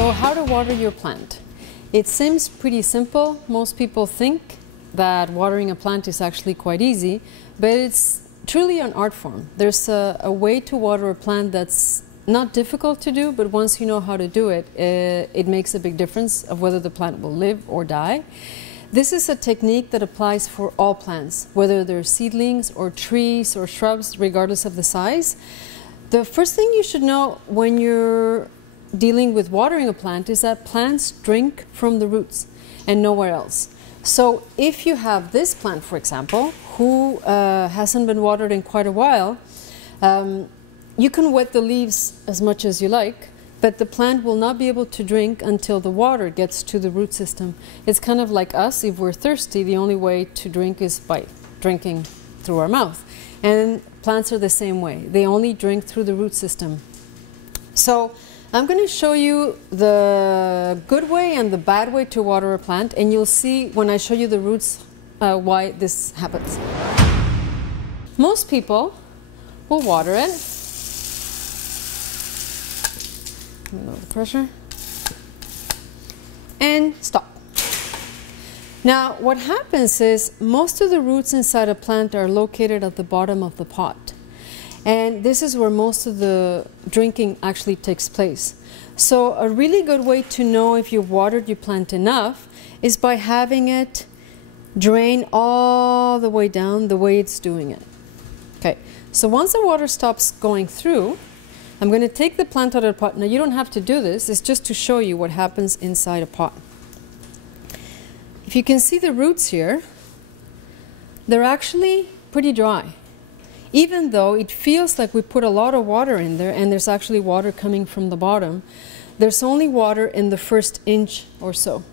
So how to water your plant? It seems pretty simple. Most people think that watering a plant is actually quite easy, but it's truly an art form. There's a way to water a plant that's not difficult to do, but once you know how to do it, it makes a big difference of whether the plant will live or die. This is a technique that applies for all plants, whether they're seedlings or trees or shrubs, regardless of the size. The first thing you should know when you're dealing with watering a plant is that plants drink from the roots and nowhere else. So if you have this plant, for example, who hasn't been watered in quite a while, you can wet the leaves as much as you like, but the plant will not be able to drink until the water gets to the root system. It's kind of like us. If we're thirsty, the only way to drink is by drinking through our mouth. And plants are the same way. They only drink through the root system. So I'm going to show you the good way and the bad way to water a plant, and you'll see when I show you the roots why this happens. Most people will water it. Lower the pressure. And stop. Now what happens is most of the roots inside a plant are located at the bottom of the pot. And this is where most of the drinking actually takes place. So a really good way to know if you've watered your plant enough is by having it drain all the way down the way it's doing it. Okay, so once the water stops going through, I'm going to take the plant out of the pot. Now you don't have to do this, it's just to show you what happens inside a pot. If you can see the roots here, they're actually pretty dry. Even though it feels like we put a lot of water in there and there's actually water coming from the bottom, there's only water in the first inch or so.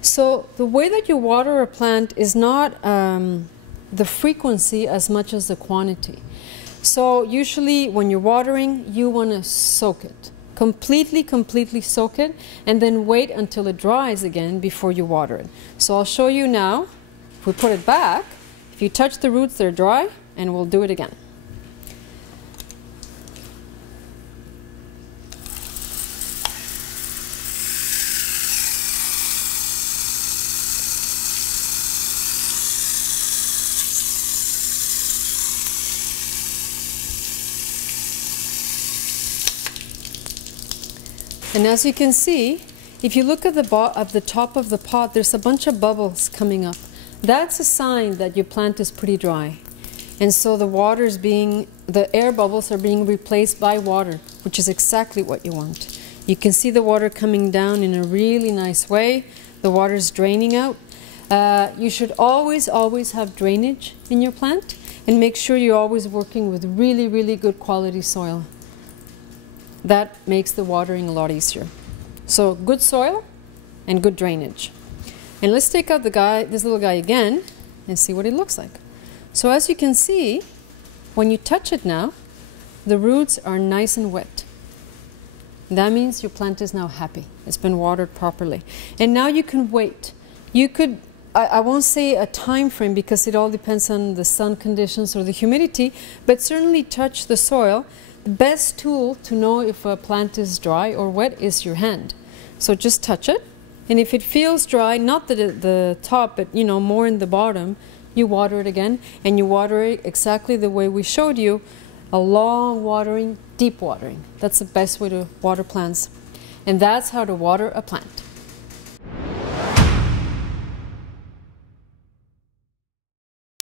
So the way that you water a plant is not the frequency as much as the quantity. So usually when you're watering, you want to soak it. Completely soak it, and then wait until it dries again before you water it. So I'll show you now. If we put it back, if you touch the roots, they're dry, and we'll do it again. And as you can see, if you look at the top of the pot, there's a bunch of bubbles coming up. That's a sign that your plant is pretty dry. And so the air bubbles are being replaced by water, which is exactly what you want. You can see the water coming down in a really nice way. The water is draining out. You should always have drainage in your plant, and make sure you're always working with really good quality soil. That makes the watering a lot easier. So good soil and good drainage. And let's take out this little guy again and see what it looks like. So as you can see, when you touch it now, the roots are nice and wet. That means your plant is now happy. It's been watered properly. And now you can wait. You could, I won't say a time frame because it all depends on the sun conditions or the humidity, but certainly touch the soil. The best tool to know if a plant is dry or wet is your hand. So just touch it, and if it feels dry, not the top, but more in the bottom, you water it again, and you water it exactly the way we showed you, a long watering, deep watering. That's the best way to water plants. And that's how to water a plant.